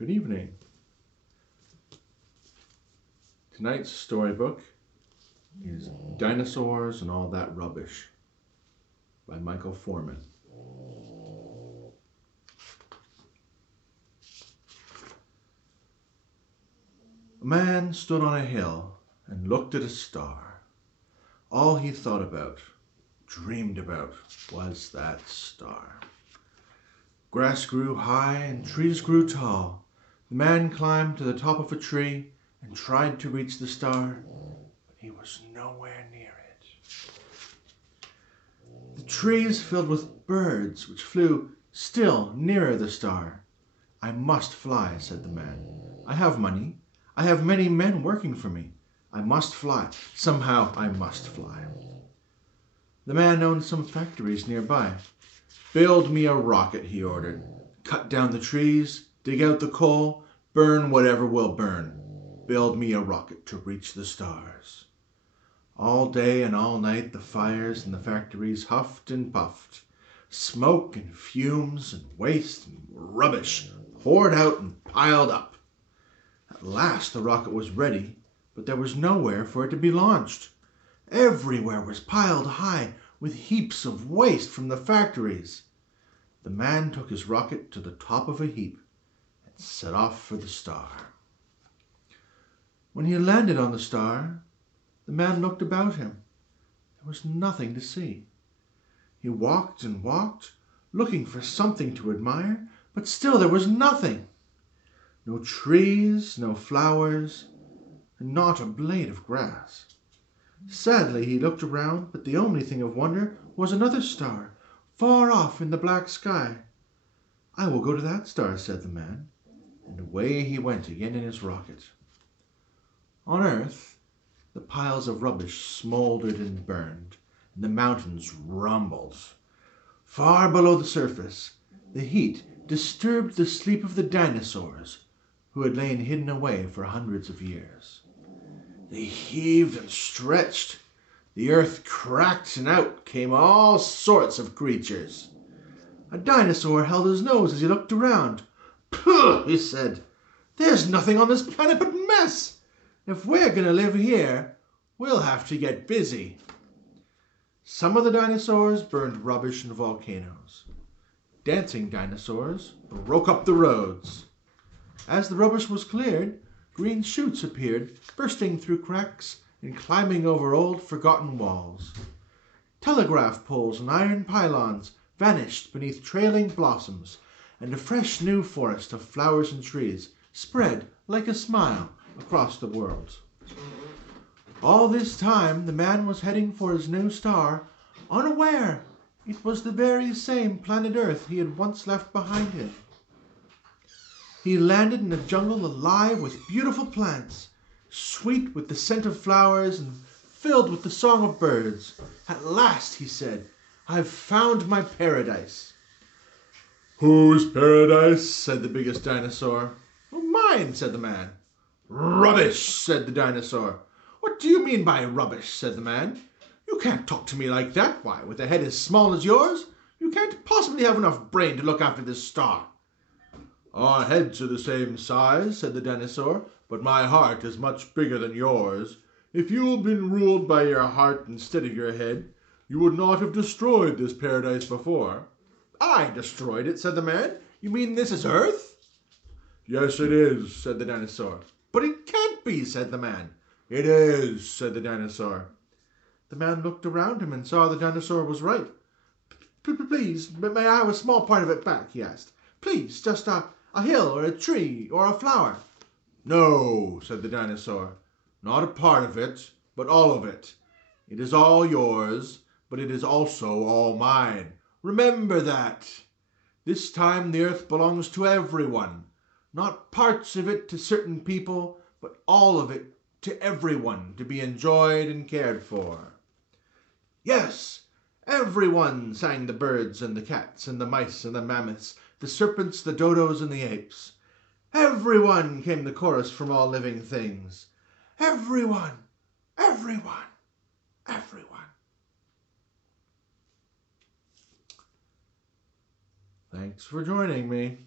Good evening. Tonight's storybook is Dinosaurs and All That Rubbish by Michael Foreman. A man stood on a hill and looked at a star. All he thought about, dreamed about, was that star. Grass grew high and trees grew tall. The man climbed to the top of a tree and tried to reach the star, but he was nowhere near it. The trees filled with birds which flew still nearer the star. "I must fly," said the man. "I have money. I have many men working for me. I must fly. Somehow I must fly." The man owned some factories nearby. "Build me a rocket," he ordered. "Cut down the trees, dig out the coal, burn whatever will burn. Build me a rocket to reach the stars." All day and all night the fires in the factories huffed and puffed. Smoke and fumes and waste and rubbish poured out and piled up. At last the rocket was ready, but there was nowhere for it to be launched. Everywhere was piled high with heaps of waste from the factories. The man took his rocket to the top of a heap and set off for the star. When he landed on the star, the man looked about him. There was nothing to see. He walked and walked, looking for something to admire, but still there was nothing. No trees, no flowers, and not a blade of grass. Sadly he looked around, but the only thing of wonder was another star, far off in the black sky. "I will go to that star," said the man, and away he went again in his rocket. On earth, the piles of rubbish smoldered and burned, and the mountains rumbled. Far below the surface, the heat disturbed the sleep of the dinosaurs, who had lain hidden away for hundreds of years. They heaved and stretched. The earth cracked, and out came all sorts of creatures. A dinosaur held his nose as he looked around. "Pooh!" he said. "There's nothing on this planet but mess. If we're going to live here, we'll have to get busy." Some of the dinosaurs burned rubbish in volcanoes. Dancing dinosaurs broke up the roads. As the rubbish was cleared, green shoots appeared, bursting through cracks and climbing over old forgotten walls. Telegraph poles and iron pylons vanished beneath trailing blossoms, and a fresh new forest of flowers and trees spread like a smile across the world. All this time the man was heading for his new star, unaware it was the very same planet Earth he had once left behind him. He landed in a jungle alive with beautiful plants, sweet with the scent of flowers and filled with the song of birds. "At last," he said, "I've found my paradise." "Whose paradise?" said the biggest dinosaur. "Mine," said the man. "Rubbish," said the dinosaur. "What do you mean by rubbish?" said the man. "You can't talk to me like that. Why, with a head as small as yours, you can't possibly have enough brain to look after this star." "Our heads are the same size," said the dinosaur, "but my heart is much bigger than yours. If you had been ruled by your heart instead of your head, you would not have destroyed this paradise before." "I destroyed it," said the man. "You mean this is Earth?" "Yes, it is," said the dinosaur. "But it can't be," said the man. "It is," said the dinosaur. The man looked around him and saw the dinosaur was right. "Please, may I have a small part of it back?" he asked. "Please, just a hill or a tree or a flower." "No," said the dinosaur. "Not a part of it, but all of it. It is all yours, but it is also all mine. Remember that. This time the earth belongs to everyone. Not parts of it to certain people, but all of it to everyone, to be enjoyed and cared for." "Yes, everyone," sang the birds and the cats and the mice and the mammoths, the serpents, the dodos and the apes. "Everyone," came the chorus from all living things. "Everyone, everyone, everyone." Thanks for joining me.